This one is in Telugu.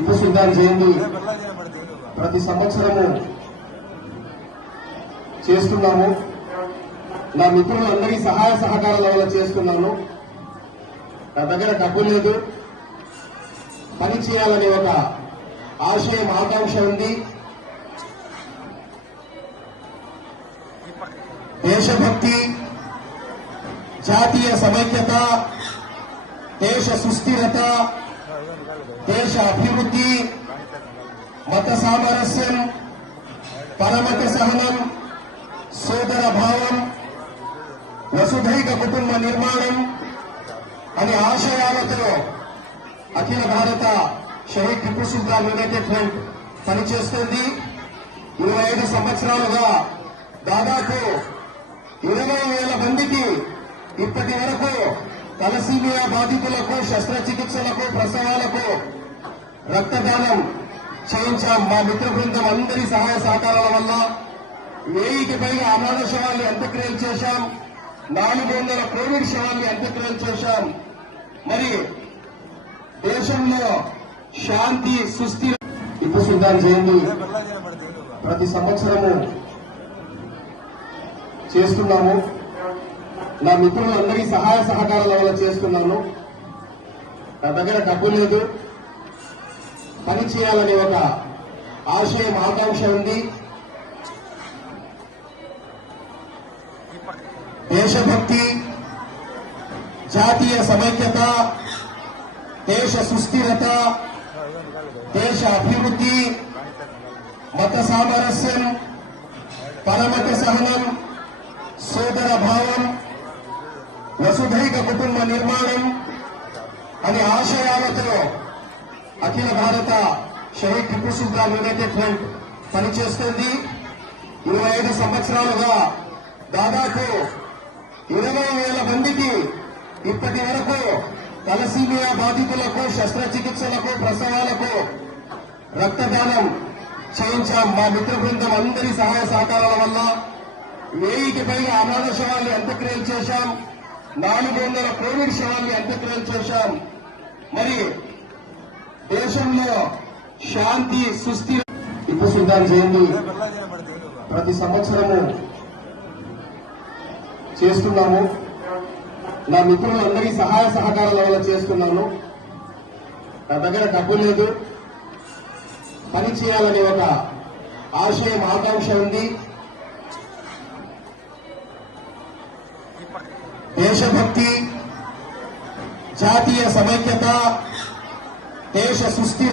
టిప్పు సుల్తాన్ జయంతి ప్రతి సంవత్సరము చేస్తున్నాము. నా మిత్రులు అందరి సహాయ సహకారాల వల్ల చేస్తున్నాను. నా దగ్గర డబ్బు లేదు. పని చేయాలనే ఒక ఆశయం ఆకాంక్ష ఉంది. దేశభక్తి జాతీయ సమైక్యత దేశ సుస్థిరత దేశ అభివృద్ధి మత సామరస్యం పరమత సహనం సోదర భావం వసుధైక కుటుంబ నిర్మాణం అనే ఆశయాలతో అఖిల భారత షహీద్ టిప్పు సుల్తాన్ యునైటెడ్ ఫ్రంట్ పనిచేస్తుంది. ఇరవై ఐదు సంవత్సరాలుగా దాదాపు ఇరవై వేల మందికి ఇప్పటి వరకు తలసీమియా బాధితులకు శస్త్రచికిత్సలకు ప్రసవాలకు రక్తదానం చేయించాం. మా మిత్ర బృందం అందరి సహాయ సహకారాల వల్ల వెయ్యికి పైగా అనాథ శవాల్ని అంత్యక్రియలు చేశాం. నాలుగు వందల కోవిడ్ శవాల్ని అంత్యక్రియలు చేశాం. మరి దేశంలో శాంతి సుస్థిర టిప్పు సుల్తాన్ జయంతి ప్రతి సంవత్సరము చేస్తున్నాము. నా మిత్రులు అందరి సహాయ సహకారాల వల్ల చేస్తున్నాను. నా దగ్గర డబ్బు లేదు. పని చేయాలనే ఒక ఆశయం ఆకాంక్ష ఉంది. దేశభక్తి జాతీయ సమైక్యత దేశ సుస్థిరత దేశ అభివృద్ధి మత సామరస్యం పరమత సహనం సోదర భావ వసుధైక కుటుంబ నిర్మాణం అనే ఆశయాలతో అఖిల భారత షహీద్ టిప్పు సుల్తాన్ యునైటెడ్ ఫ్రంట్ పనిచేస్తుంది. ఇరవై ఐదు సంవత్సరాలుగా దాదాపు ఇరవై వేల మందికి ఇప్పటి వరకు తలసీమియా బాధితులకు శస్త్రచికిత్సలకు ప్రసవాలకు రక్తదానం చేయించాం. మా మిత్ర బృందం అందరి సహాయ సహకారాల వల్ల వెయ్యికి పైగా అనాథ శవాల్ని అంత్యక్రియలు చేశాం? నాలుగు వందల కోవిడ్ శవాల్ని అంత్యక్రియలు చేశాం. మరి దేశంలో శాంతి సుస్థిర టిప్పు సుల్తాన్ జయంతి ప్రతి సంవత్సరము చేస్తున్నాము. నా మిత్రులు సహాయ సహకారాల వల్ల చేస్తున్నాను. నా దగ్గర డబ్బు లేదు. పని చేయాలనే ఒక ఆశయం ఆకాంక్ష ఉంది. దేశభక్తి జాతీయ సమైక్యత దేశ సుస్థిర